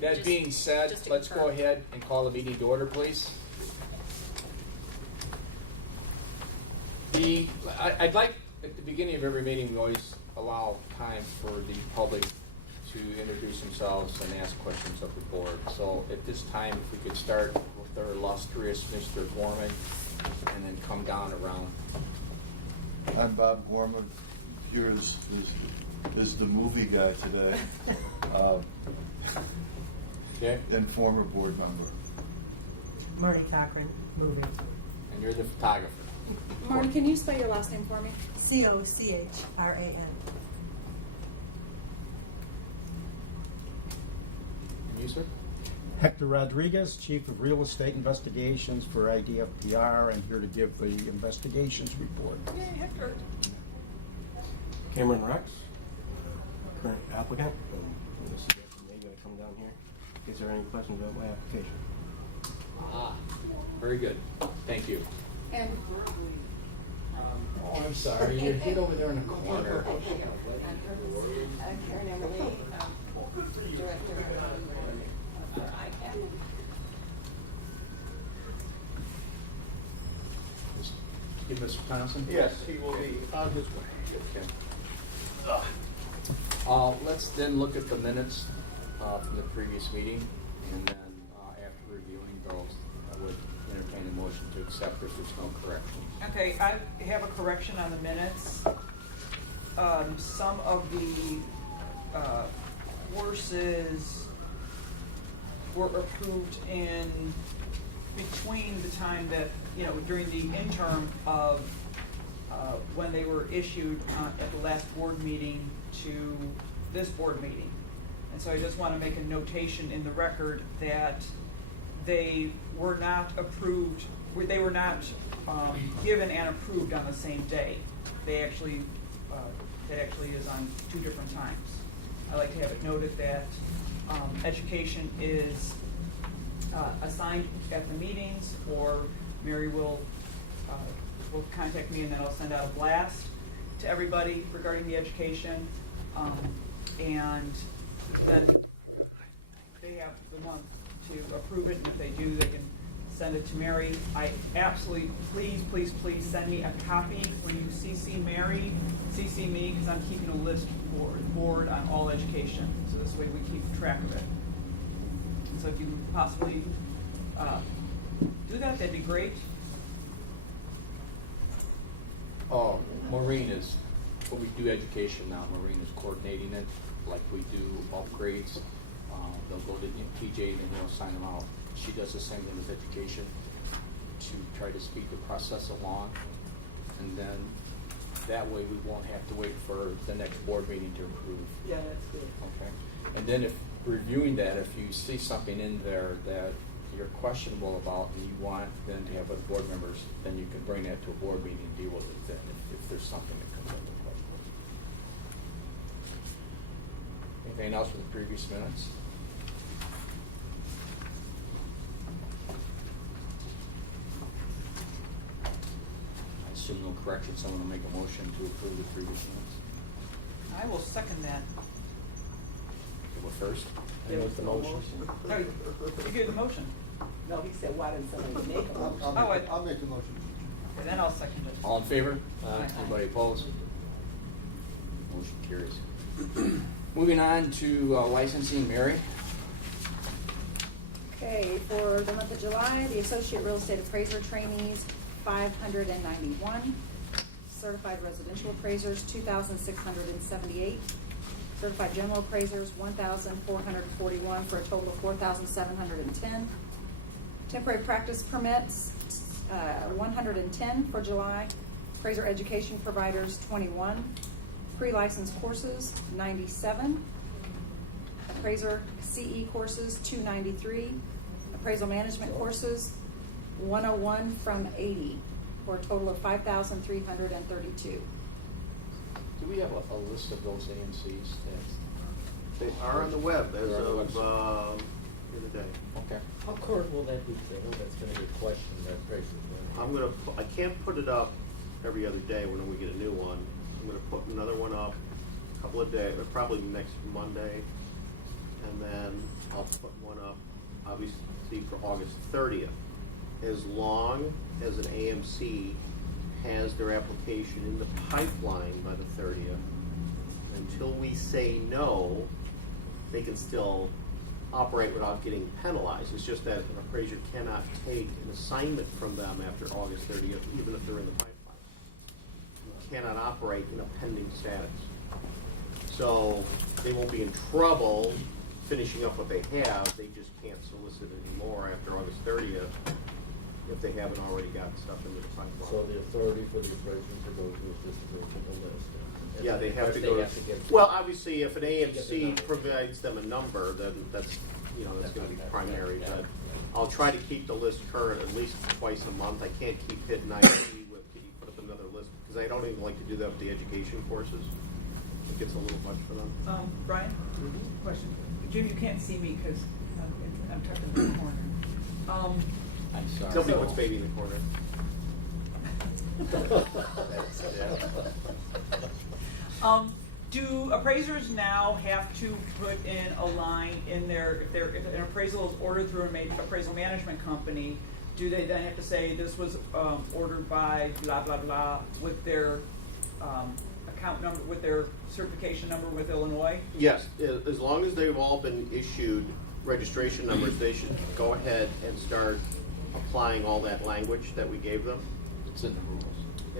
That being said, let's go ahead and call the meeting to order, please. I'd like, at the beginning of every meeting, we always allow time for the public to introduce themselves and ask questions of the board. So at this time, if we could start with our illustrious Mr. Gorman and then come down around. I'm Bob Gorman, here is the movie guy today, Okay. and former board member. Marty Cochran, movie. And you're the photographer. Marty, can you spell your last name for me? Cochran. And you, sir? Hector Rodriguez, Chief of Real Estate Investigations for IDFPR, and here to give the investigations report. Yay, Hector. Cameron Rex, current applicant, and this is maybe I come down here. Is there any questions about my application? Very good. Thank you. And Oh, I'm sorry. You hid over there in the corner. I'm Karen Emily, Director of ICAP. Give Mr. Thompson? Yes, he will be on his way. Okay. Let's then look at the minutes from the previous meeting, and then after reviewing those, I would entertain a motion to accept if there's no corrections. Okay, I have a correction on the minutes. Some of the courses were approved in between the time that, during the interim of when they were issued at the last board meeting to this board meeting. And so I just want to make a notation in the record that they were not approved, they were not given and approved on the same day. They actually, that actually is on two different times. I like to have it noted that education is assigned at the meetings, or Mary will contact me and then I'll send out a blast to everybody regarding the education. And then they have the month to approve it, and if they do, they can send it to Mary. I absolutely, please send me a copy. When you CC Mary, CC me, because I'm keeping a list for the board on all education, so this way we keep track of it. And so if you could possibly do that, that'd be great. Oh, Maureen is, but we do education now. Maureen is coordinating it, like we do upgrades. They'll go to TJ and they'll sign them out. She does the same thing with education to try to speed the process along. And then that way we won't have to wait for the next board meeting to approve. Yeah, that's good. Okay. And then if reviewing that, if you see something in there that you're questionable about and you want then to have other board members, then you can bring that to a board meeting and deal with it then if there's something that comes up with question. Anything else with the previous minutes? I assume no correction. Someone will make a motion to approve the previous minutes. I will second that. Go first. I make the motion. Oh, you gave the motion. No, he said, why didn't somebody make a motion? I'll make the motion. Okay, then I'll second it. All in favor? Aye. Anybody opposed? Motion carries. Moving on to licensing, Mary. okay, for the month of July, the Associate Real Estate Appraiser trainees, 591. Certified Residential Appraisers, 2,678. Certified General Appraisers, 1,441, for a total of 4,710. Temporary practice permits, 110 for July. Appraiser Education Providers, 21. Pre-licensed courses, 97. Appraiser CE courses, 293. Appraisal Management courses, 101 from 80, for a total of 5,332. Do we have a list of those AMCs? They are on the web as They're on the of website. the other day. Okay. How current will that be, Taylor? That's gonna be a question that prices. I can't put it up every other day when we get a new one. I'm gonna put another one up a couple of days, probably next Monday. And then I'll about putting one up, obviously for August 30th. As long as an AMC has their application in the pipeline by the 30th, until we say no, they can still operate without getting penalized. It's just that an appraiser cannot take an assignment from them after August 30th, even if they're in the pipeline. You cannot operate in a pending status. So they won't be in trouble finishing up what they have, they just can't solicit anymore after August 30th if they haven't already gotten stuff into the pipeline. So the authority for the appraiser to go through is just to go to the list. And Yeah, they have to go first they have to get. well, obviously, if an get the AMC number. provides them a number, then that's, that's gonna be Okay. primary, Yeah. but I'll try to keep the list current at least twice a month. I can't keep hitting IT with, can you put up another list? Because I don't even like to do that with the education courses. It gets a little much for them. Brian, question. Jim, you can't see me because I'm tucked in the corner. I'm sorry. Tell me what's baby in the corner. Do appraisers now have to put in a line in their, if an appraisal is ordered through an appraisal management company, do they then have to say this was ordered by blah, blah, blah with their account number, with their certification number with Illinois? Yes, as long as they've all been issued registration numbers, they should go ahead and start applying all that language that we gave them. It's in the rules.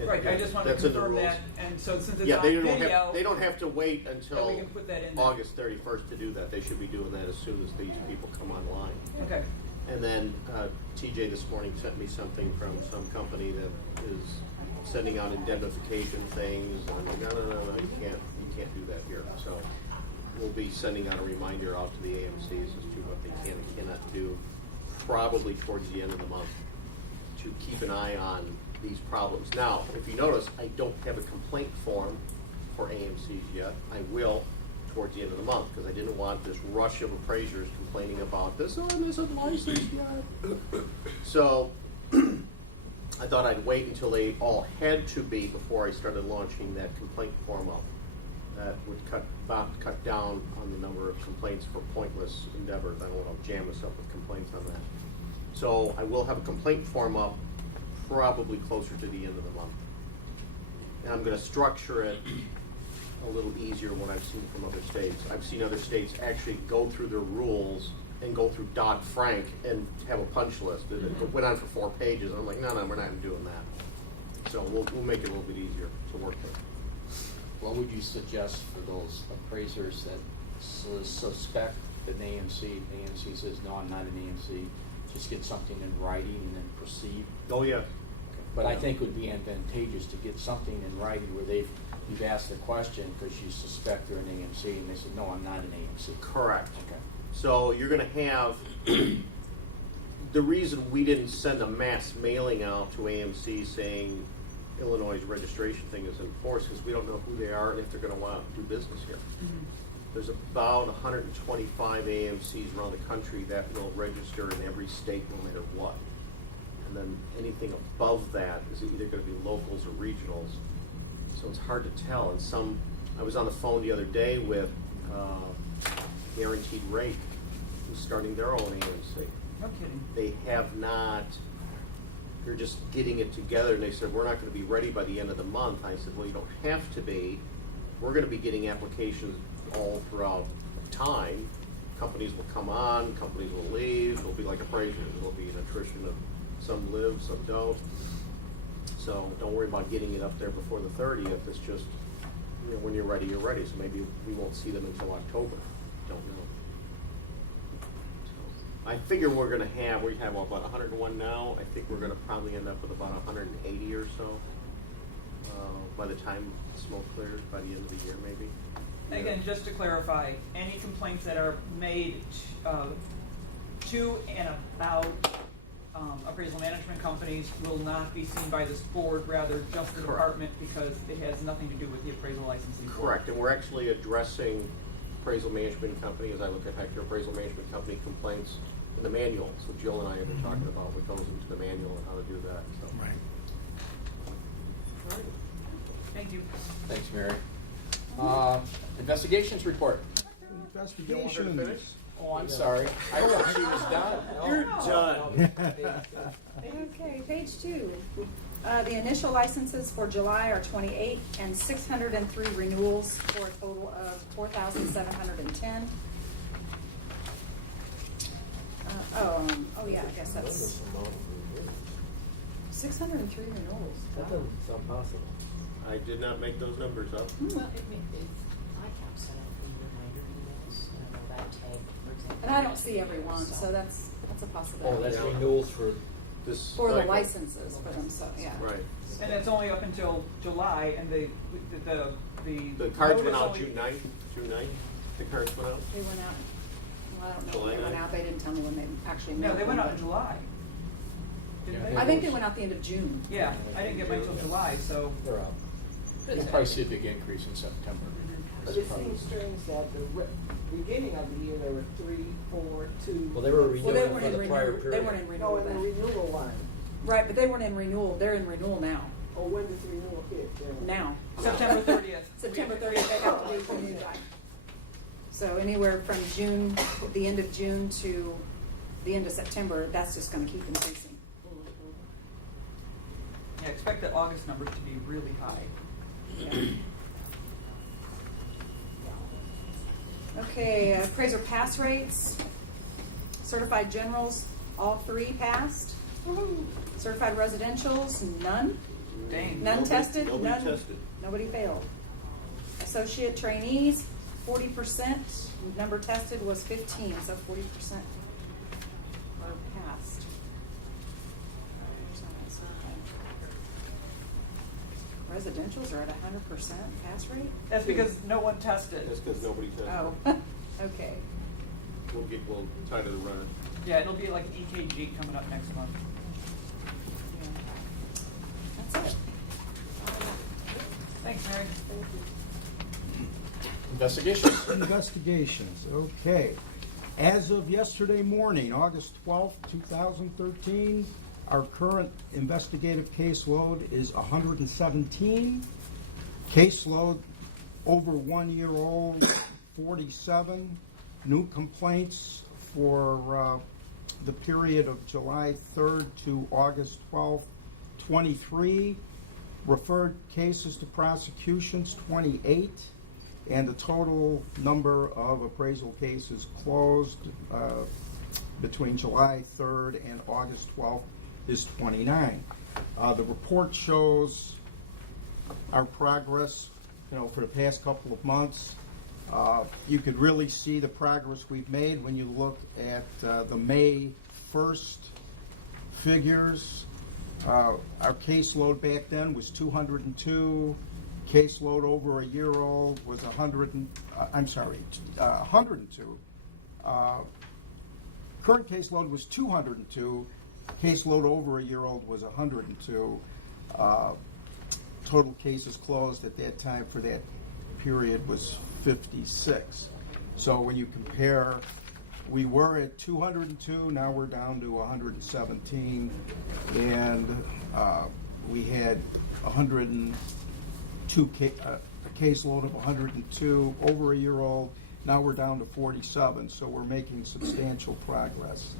Right, I just want to That's in the confirm rules. that, and so since it's Yeah, on they don't video. they don't have to wait Then until we can put that in there. August 31st to do that. They should be doing that as soon as these people come online. Okay. And then TJ this morning sent me something from some company that is sending out indemnification things, and I'm like, no, you can't do that here. So we'll be sending out a reminder out to the AMCs as to what they can and cannot do, probably towards the end of the month, to keep an eye on these problems. Now, if you notice, I don't have a complaint form for AMCs yet. I will towards the end of the month, because I didn't want this rush of appraisers complaining about this, isn't licensed yet. So I thought I'd wait until they all had to be before I started launching that complaint form up. That would cut down on the number of complaints for pointless endeavors. I don't want to jam us up with complaints on that. So I will have a complaint form up probably closer to the end of the month. And I'm going to structure it a little easier than what I've seen from other states. I've seen other states actually go through their rules and go through Dodd-Frank and have a punch list. It went on for 4 pages. I'm like, no, we're not doing that. So we'll make it a little bit easier to work with. What would you suggest for those appraisers that suspect an AMC, the AMC says, no, I'm not an AMC, just get something in writing and then proceed? Oh, yeah. But I think it would be advantageous to get something in writing where you've asked the question because you suspect they're an AMC and they said, no, I'm not an AMC. Correct. Okay. So you're going to have, the reason we didn't send a mass mailing out to AMC saying Illinois' registration thing is enforced because we don't know who they are and if they're going to want to do business here. Mm-hmm. There's about 125 AMCs around the country that will register in every state no matter what. And then anything above that is either going to be locals or regionals. So it's hard to tell. And I was on the phone the other day with Guaranteed Rate, who's starting their own AMC. No kidding. They have not, they're just getting it together, and they said, we're not going to be ready by the end of the month. I said, well, you don't have to be. We're going to be getting applications all throughout time. Companies will come on, companies will leave. It'll be like appraisers. It'll be an attrition of some live, some don't. So don't worry about getting it up there before the 30th. It's just, when you're ready, you're ready. So maybe we won't see them until October. Don't know. So I figure we have about 101 now. I think we're going to probably end up with about 180 or so by the time smoke clears, by the end of the year maybe. Again, just to clarify, any complaints that are made to and about appraisal management companies will not be seen by this board, rather just the Correct. department, because it has nothing to do with the appraisal licensing board. Correct, and we're actually addressing appraisal management company, as I look at Hector, appraisal management company complaints in the manual. So Jill and I have been talking about what goes into the manual and how to do that. So. Right. Thank you. Thanks, Mary. Investigations report. Investigations. Oh, I'm sorry. I thought she was done. You're done. Okay, page 2. The initial licenses for July are 28 and 603 renewals for a total of 4,710. Oh yeah, I guess that's 603 renewals. That Wow. doesn't sound possible. I did not make those numbers up. Well, ICAP set up the reminder emails, and I know that tag, for example. And I don't see everyone, so that's a possibility. Oh, that's Yeah. renewals for, This For the cycle. licenses for them, so, yeah. Right. And it's only up until July, and the The cards went notice out only- June 9th, the cards went out? They went out, well, I don't know July when they went 9th? out, they didn't tell me when they actually. No, mailed they went them, out in but- July. Didn't Yeah. they? I think they went out the end of June. Yeah, I didn't get mine till July, so. they're out. You'll probably see a big increase in September. But it seems strange that the beginning of the year, there were 3, 4, 2. Well, they were Well, renewing they for weren't in the prior renewal, they period. weren't in No, renewal in the then. renewal line. Right, but they weren't in renewal, they're in renewal now, Or when does renewal hit? Then? now. September 30th. September 30th, they have to be renewed. So anywhere from June, the end of June to the end of September, that's just gonna keep increasing. Yeah, expect the August numbers to be really high. Yeah. Okay, appraiser pass rates. Certified generals, all 3 passed. Certified residentials, none. Dang. None Nobody- tested, nobody none. tested. Nobody failed. Associate trainees, 40%. Number tested was 15, so 40% were passed. Residentials are at 100% pass rate? That's because no one tested. That's because nobody tested. Oh, okay. We'll tie to the runner. Yeah, it'll be like an EKG coming up next month. Yeah. That's it. Thanks, Mary. Investigations. Investigations, okay. As of yesterday morning, August 12th, 2013, our current investigative caseload is 117. Caseload over 1 year old, 47. New complaints for the period of July 3rd to August 12th, 23. Referred cases to prosecutions, 28. And the total number of appraisal cases closed between July 3rd and August 12th is 29. The report shows our progress, for the past couple of months. You could really see the progress we've made when you look at the May 1st figures. Our caseload back then was 202. Caseload over a year old was 102. Current caseload was 202. Caseload over a year old was 102. Total cases closed at that time for that period was 56. So when you compare, we were at 202, now we're down to 117, and we had a caseload of 102 over a year old. Now we're down to 47, so we're making substantial progress.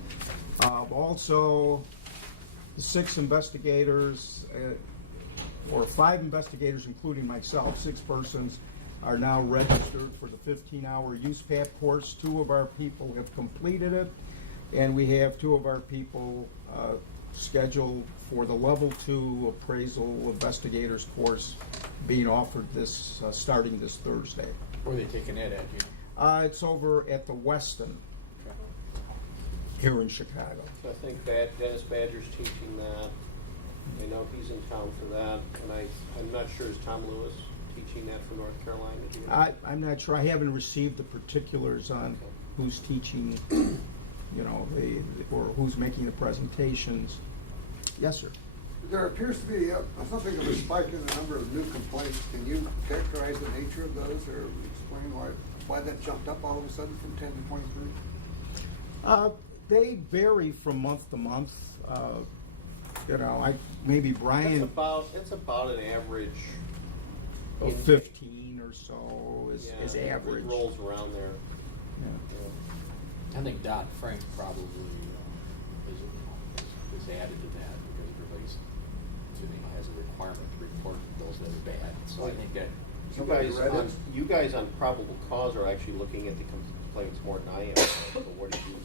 Also, the 6 investigators, or 5 investigators, including myself, 6 persons, are now registered for the 15-hour USPAP course. 2 of our people have completed it, and we have 2 of our people scheduled for the Level 2 Appraisal Investigators course being offered starting this Thursday. Where are they taking that at, It's over at the Weston here in Chicago. So I think Dennis Badger's teaching that. I know he's in town for that, and I'm not sure, is Tom Lewis teaching that from North Carolina? Do you know? I'm not sure. I haven't received the particulars on who's teaching, or who's making the presentations. Yes, sir. There appears to be something of a spike in the number of new complaints. Can you characterize the nature of those, or explain why that jumped up all of a sudden from 10 to 23? They vary from month to month. Maybe Brian, It's about an average. 15 or so is Yeah, average. It rolls around there. Yeah. I think Dodd-Frank probably is added to that because everybody's, has a requirement to report those that are bad. So I think that. You guys on probable cause are actually looking at the complaints more than I am. So what are you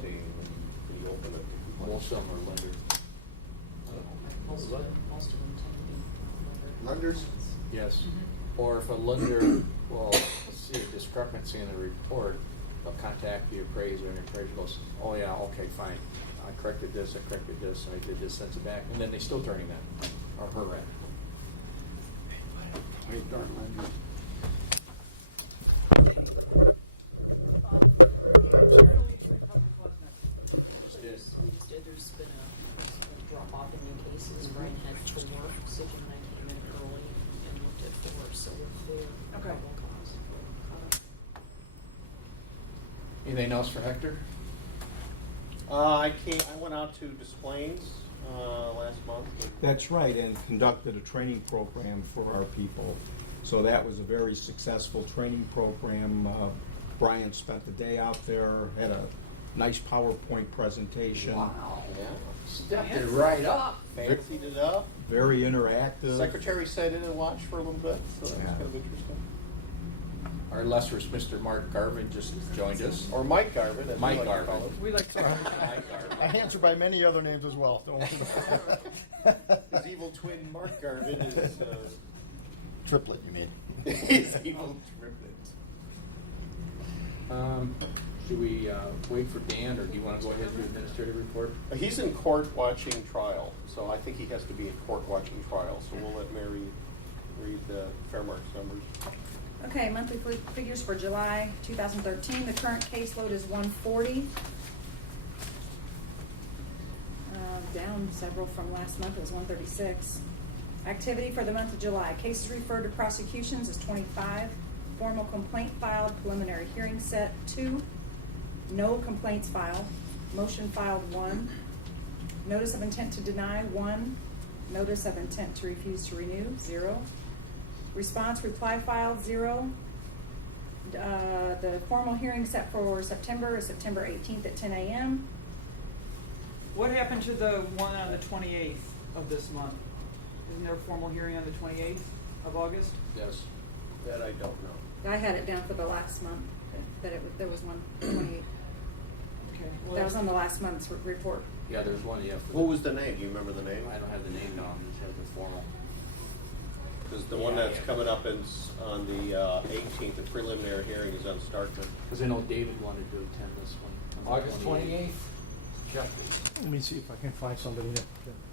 seeing when you open up the complaints? Most of them are lender. Most of them tend to be Lenders? Yes. Or if a lender will see a discrepancy in the report, they'll contact the appraiser, and the appraiser goes, oh yeah, okay, fine. I corrected this, I did this, sends it back, and then they still turning that, or her in. Hey, darn lenders. We just did, there's been a drop off in new cases. Brian had 4, Sigil and I came in early and looked at 4, so we're clear. Okay. Probable cause. Anything else for Hector? I went out to Des Plaines last month. That's right, and conducted a training program for our people. So that was a very successful training program. Brian spent the day out there, had a nice PowerPoint presentation. Wow. Yeah. Stepped it right up. Fancied it up. Very interactive. Secretary sat in and watched for a little bit, so that was Yeah. kind of interesting. Our illustrious Mr. Mark Garvin just joined us. Or Mike Garvin, as Mike we like to call Garvin. him. We like to. I answer by many other names as well. Don't His evil twin, Mark Garvin, is Triplet, you mean? his evil triplet. Should we wait for Dan, or do you want to go ahead and do administrative report? He's in court watching trial, so I think he has to be in court watching trial. So we'll let Mary read the Fairmark's numbers. Okay, monthly figures for July 2013. The current caseload is 140. Down several from last month, it was 136. Activity for the month of July. Cases referred to prosecutions is 25. Formal complaint filed, preliminary hearing set 2. No complaints filed. Motion filed 1. Notice of intent to deny 1. Notice of intent to refuse to renew 0. Response reply filed 0. The formal hearing set for September is September 18th at 10 a.m. What happened to the one on the 28th of this month? Isn't there a formal hearing on the 28th of August? Yes. That I don't know. I had it down for the last month that there was one 28th. Okay. That was on the last month's report. Yeah, there's one, yeah. What was the name? Do you remember the name? I don't have the name now, I just have the formal. Because the one that's coming up on the 18th, the preliminary hearing is on Starkman. Because I know David wanted to attend this one. August 28th? Let me see if I can find somebody that.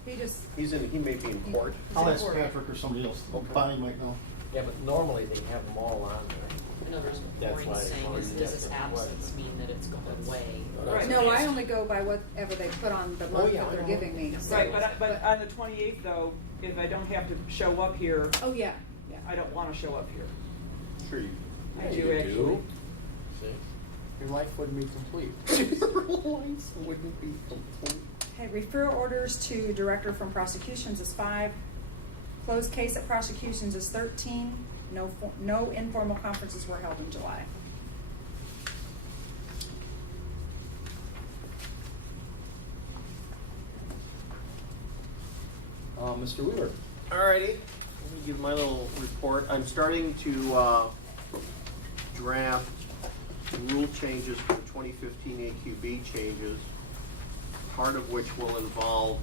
He may be in court. I'll ask Patrick or somebody else. Bonnie might know. Yeah, but normally they have them all on there. In other words, what That's Maureen's why saying is, it's does this different absence question. mean that it's gone away? Right. No, I only go by whatever they put on the month yeah, that I they're know. giving me. So- Right, but on the 28th though, if I don't have to show up here, Oh, yeah, yeah. I don't want to show up here. Sure you I Yeah, do you actually. do. Your life wouldn't be complete. Your life wouldn't be complete. Okay, referral orders to director from prosecutions is 5. Closed case at prosecutions is 13. No informal conferences were held in July. Mr. Weaver. Alrighty, let me give my little report. I'm starting to draft rule changes for the 2015 AQB changes, part of which will involve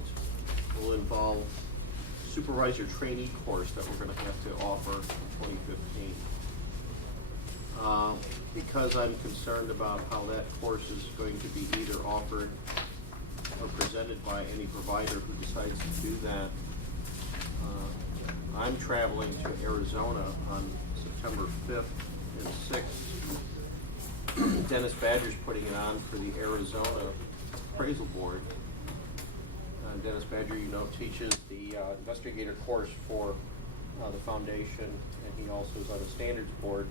supervisor trainee course that we're going to have to offer in 2015. Because I'm concerned about how that course is going to be either offered or presented by any provider who decides to do that. I'm traveling to Arizona on September 5th and 6th. Dennis Badger's putting it on for the Arizona Appraisal Board. Dennis Badger, you know, teaches the investigator course for the foundation, and he also is on the standards board.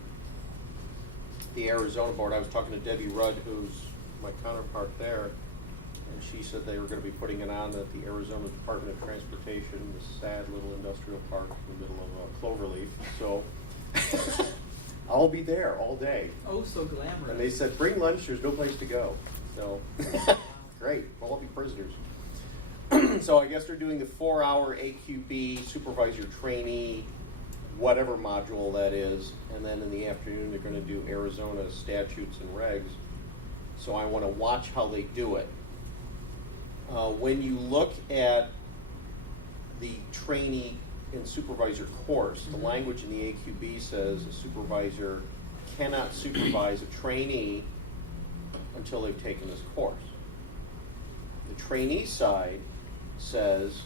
The Arizona board, I was talking to Debbie Rudd, who's my counterpart there, and she said they were going to be putting it on at the Arizona Department of Transportation, this sad little industrial park in the middle of Cloverleaf. So I'll be there all day. Oh, so glamorous. And they said, bring lunch, there's no place to go. So, great, we'll all be prisoners. So I guess they're doing the 4-hour AQB supervisor trainee, whatever module that is, and then in the afternoon they're going to do Arizona statutes and regs. So I want to watch how they do it. When you look at the trainee and supervisor course, the language in the AQB says a supervisor cannot supervise a trainee until they've taken this course. The trainee side says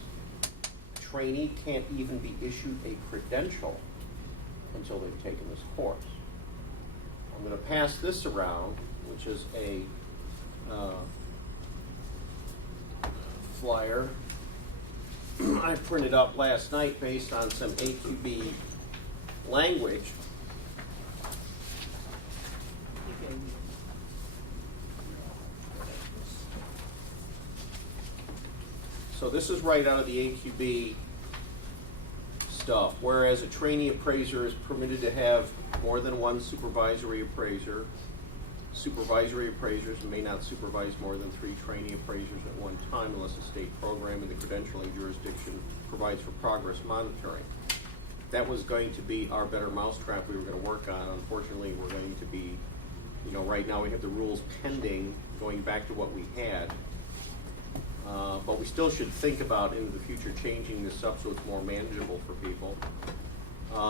a trainee can't even be issued a credential until they've taken this course. I'm going to pass this around, which is a flyer I printed up last night based on some AQB language. So this is right out of the AQB stuff. Whereas a trainee appraiser is permitted to have more than one supervisory appraiser, supervisory appraisers may not supervise more than 3 trainee appraisers at one time unless a state program in the credentialing jurisdiction provides for progress monitoring. That was going to be our better mousetrap we were going to work on. Unfortunately, we're going to be, right now we have the rules pending going back to what we had. But we still should think about in the future changing this up so it's more manageable for people.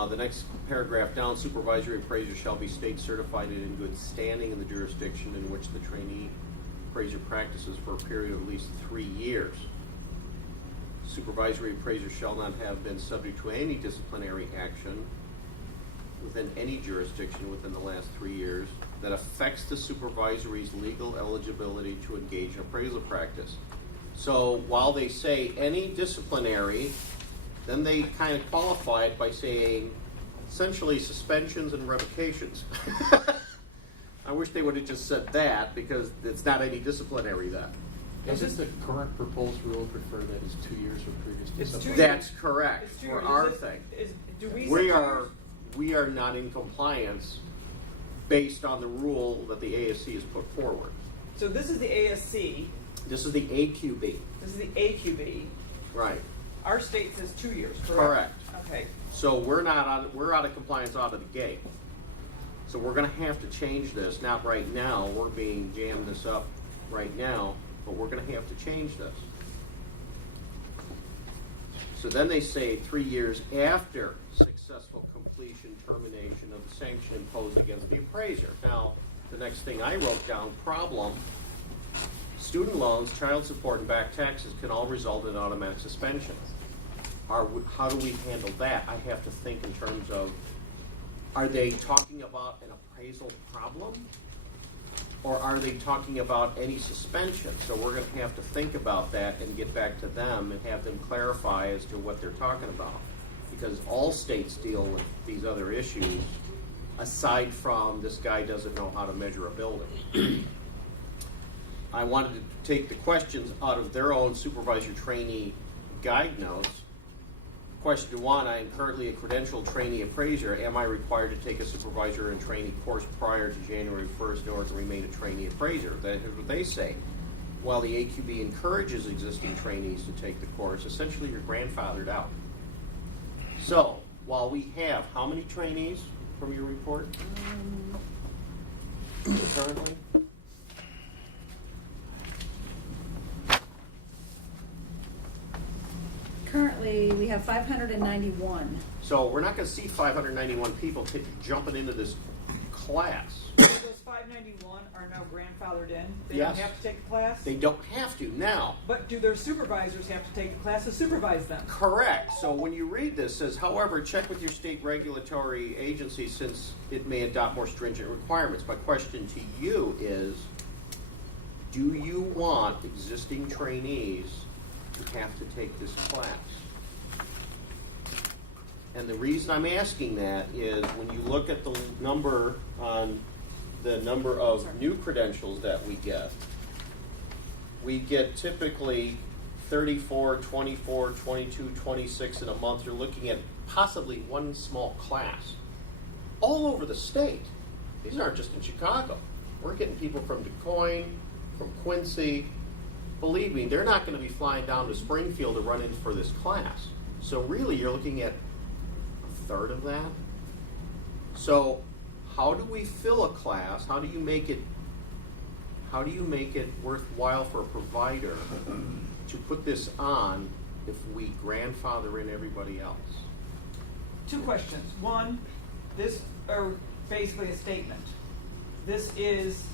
The next paragraph down, supervisory appraiser shall be state certified and in good standing in the jurisdiction in which the trainee appraiser practices for a period of at least 3 years. Supervisory appraiser shall not have been subject to any disciplinary action within any jurisdiction within the last 3 years that affects the supervisory's legal eligibility to engage in appraisal practice. So while they say any disciplinary, then they kind of qualify it by saying essentially suspensions and revocations. I wish they would have just said that because it's not any disciplinary then. Isn't the current proposed rule prefer that it's 2 years from previous It's 2 discipline? years. That's correct It's 2 for years. our Is it- thing. do we We say 2 are years? we are not in compliance based on the rule that the ASC has put forward. So this is the ASC, This is the AQB. this is the AQB. Right. Our state says 2 years, correct? Correct. Okay. So we're out of compliance out of the gate. So we're going to have to change this. Not right now. We're being jammed this up right now, but we're going to have to change this. So then they say 3 years after successful completion, termination of the sanction imposed against the appraiser. Now, the next thing I wrote down, problem, student loans, child support, and back taxes can all result in automatic suspension. How do we handle that? I have to think in terms of, are they talking about an appraisal problem? Or are they talking about any suspension? So we're going to have to think about that and get back to them and have them clarify as to what they're talking about. Because all states deal with these other issues, aside from this guy doesn't know how to measure a building. I wanted to take the questions out of their own supervisor trainee guide notes. Question 1, I am currently a credentialed trainee appraiser. Am I required to take a supervisor and trainee course prior to January 1st in order to remain a trainee appraiser? That is what they say. While the AQB encourages existing trainees to take the course, essentially you're grandfathered out. So, while we have how many trainees from your report currently? Currently, we have 591. So we're not going to see 591 people jumping into this class. So those 591 are now grandfathered in? They Yes. don't have to take the class? They don't have to now. But do their supervisors have to take the class to supervise them? Correct. So when you read this, it says, however, check with your state regulatory agency since it may adopt more stringent requirements. My question to you is, do you want existing trainees to have to take this class? And the reason I'm asking that is when you look at the number on the number of new credentials that we get typically 34, 24, 22, 26 in a month. You're looking at possibly one small class. all over the state. These aren't just in Chicago. We're getting people from Des Moines, from Quincy. Believe me, they're not going to be flying down to Springfield to run in for this class. So really, you're looking at a third of that. So how do we fill a class? How do you make it worthwhile for a provider to put this on if we grandfather in everybody else? Two questions. One, or basically a statement. This is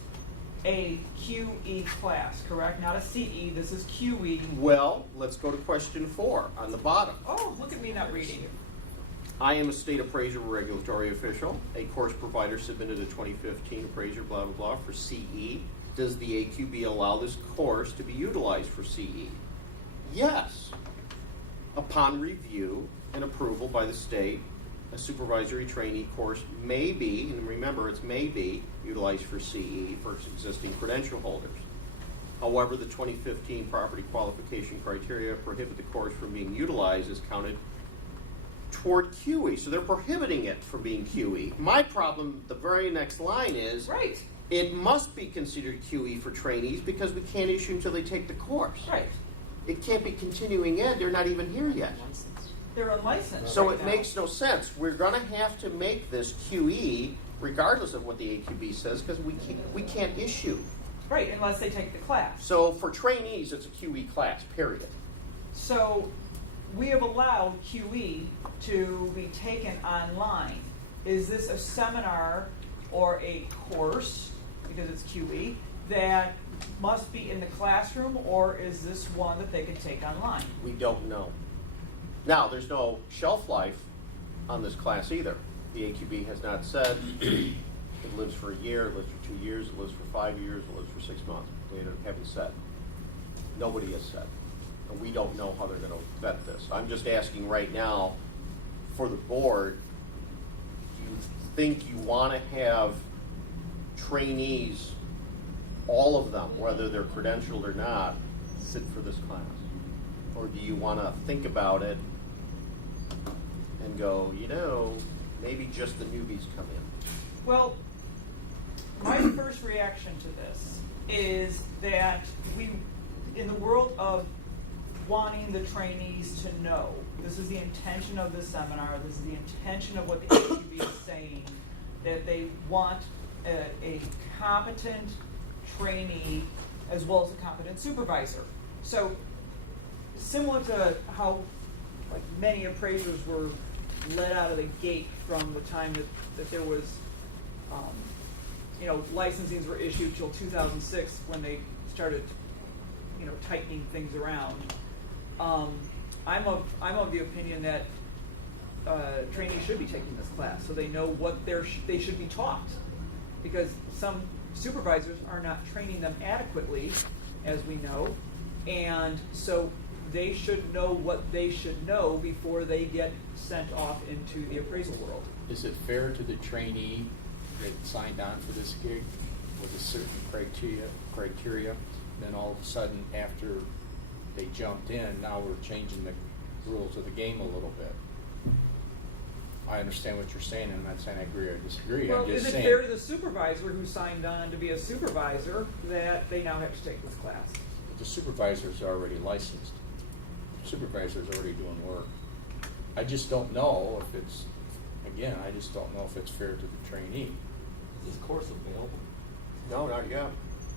a QE class, correct? Not a CE, this is QE. Well, let's go to question 4 on the bottom. Oh, look at me not reading. I am a state appraiser or regulatory official. A course provider submitted a 2015 appraiser, blah, blah, blah, for CE. Does the AQB allow this course to be utilized for CE? Yes. Upon review and approval by the state, a supervisory trainee course may be, and remember it's may be, utilized for CE for existing credential holders. However, the 2015 property qualification criteria prohibit the course from being utilized as counted toward QE. So they're prohibiting it from being QE. My problem, the very next line is, Right. it must be considered QE for trainees because we can't issue until they take the course. Right. It can't be continuing ed. They're not even here yet. They're unlicensed. So right it now. makes no sense. We're going to have to make this QE regardless of what the AQB says because we can't issue. Right, unless they take the class. So for trainees, it's a QE class, period. So we have allowed QE to be taken online. Is this a seminar or a course, because it's QE, that must be in the classroom, or is this one that they can take online? We don't know. Now, there's no shelf life on this class either. The AQB has not said it lives for a year, it lives for 2 years, it lives for 5 years, it lives for 6 months. They haven't said. Nobody has said. And we don't know how they're going to vet this. I'm just asking right now for the board, do you think you want to have trainees, all of them, whether they're credentialed or not, sit for this class? Or do you want to think about it and go, maybe just the newbies come in? Well, my first reaction to this is that we, in the world of wanting the trainees to know, this is the intention of this seminar, this is the intention of what the AQB is saying, that they want a competent trainee as well as a competent supervisor. So, similar to how many appraisers were let out of the gate from the time that there was, licensings were issued till 2006 when they started, tightening things around. I'm of the opinion that trainees should be taking this class so they know what they should be taught, because some supervisors are not training them adequately, as we know, and so they should know what they should know before they get sent off into the appraisal world. Is it fair to the trainee that signed on for this gig with a certain criteria, then all of a sudden after they jumped in, now we're changing the rules of the game a little bit? I understand what you're saying, and I'm not saying I agree or disagree. Well, I'm just is it saying, fair to the supervisor who signed on to be a supervisor that they now have to take this class? the supervisor's already licensed. Supervisor's already doing work. I just don't know if it's, again, I just don't know if it's fair to the trainee. Is this course available? No, not yet.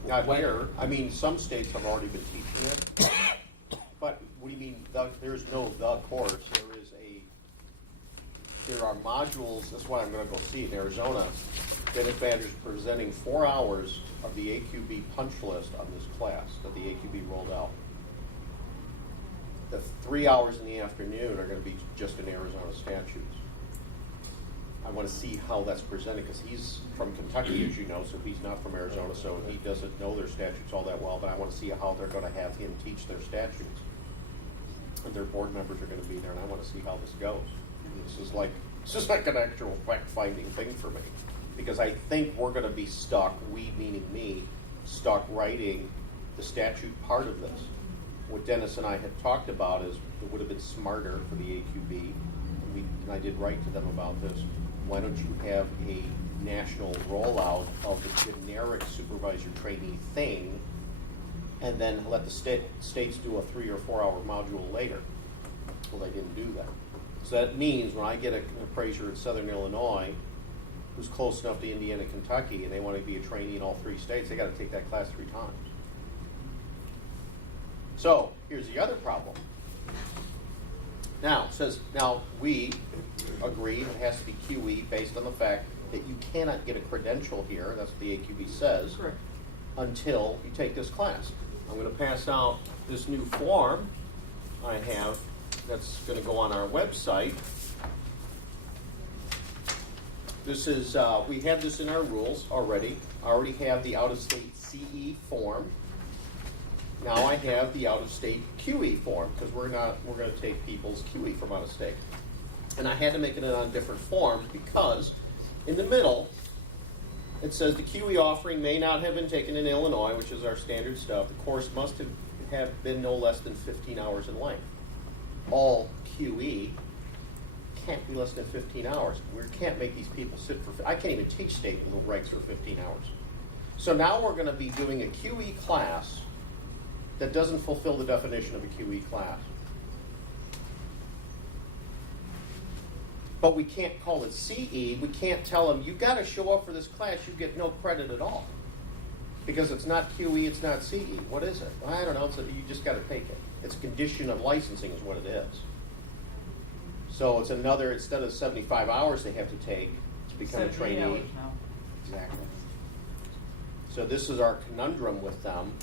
Not When- here. I mean, some states have already been teaching it. But what do you mean, there's no the course? There are modules, that's why I'm gonna go see it in Arizona. Dennis Badger's presenting 4 hours of the AQB punch list on this class that the AQB rolled out. The 3 hours in the afternoon are gonna be just in Arizona statutes. I wanna see how that's presented, because he's from Kentucky, as you know, so he's not from Arizona, so he doesn't know their statutes all that well, but I wanna see how they're gonna have him teach their statutes. And their board members are gonna be there, and I wanna see how this goes. This is like an actual fact-finding thing for me, because I think we're gonna be stuck, we meaning me, stuck writing the statute part of this. What Dennis and I had talked about is it would have been smarter for the AQB, and I did write to them about this, why don't you have a national rollout of the generic supervisor trainee thing, and then let the states do a 3 or 4 hour module later? Well, they didn't do that. So that means when I get an appraiser in Southern Illinois who's close enough to Indiana, Kentucky, and they want to be a trainee in all 3 states, they got to take that class 3 times. So here's the other problem. Now, it says, now we agree it has to be QE based on the fact that you cannot get a credential here, that's what the AQB says, Correct. until you take this class. I'm going to pass out this new form I have that's going to go on our website. This is, we have this in our rules already. I already have the out-of-state CE form. Now I have the out-of-state QE form, because we're going to take people's QE from out-of-state. And I had to make it on different forms because in the middle, it says the QE offering may not have been taken in Illinois, which is our standard stuff. The course must have been no less than 15 hours in length. All QE can't be less than 15 hours. We can't make these people sit for, I can't even teach state regs for 15 hours. So now we're going to be doing a QE class that doesn't fulfill the definition of a QE class. But we can't call it CE. We can't tell them, you've got to show up for this class, you get no credit at all. Because it's not QE, it's not CE. What is it? I don't know, you just got to take it. It's a condition of licensing is what it is. So it's another, instead of 75 hours they have to take to become a 78 trainee. hours now. Exactly. So this is our conundrum with them.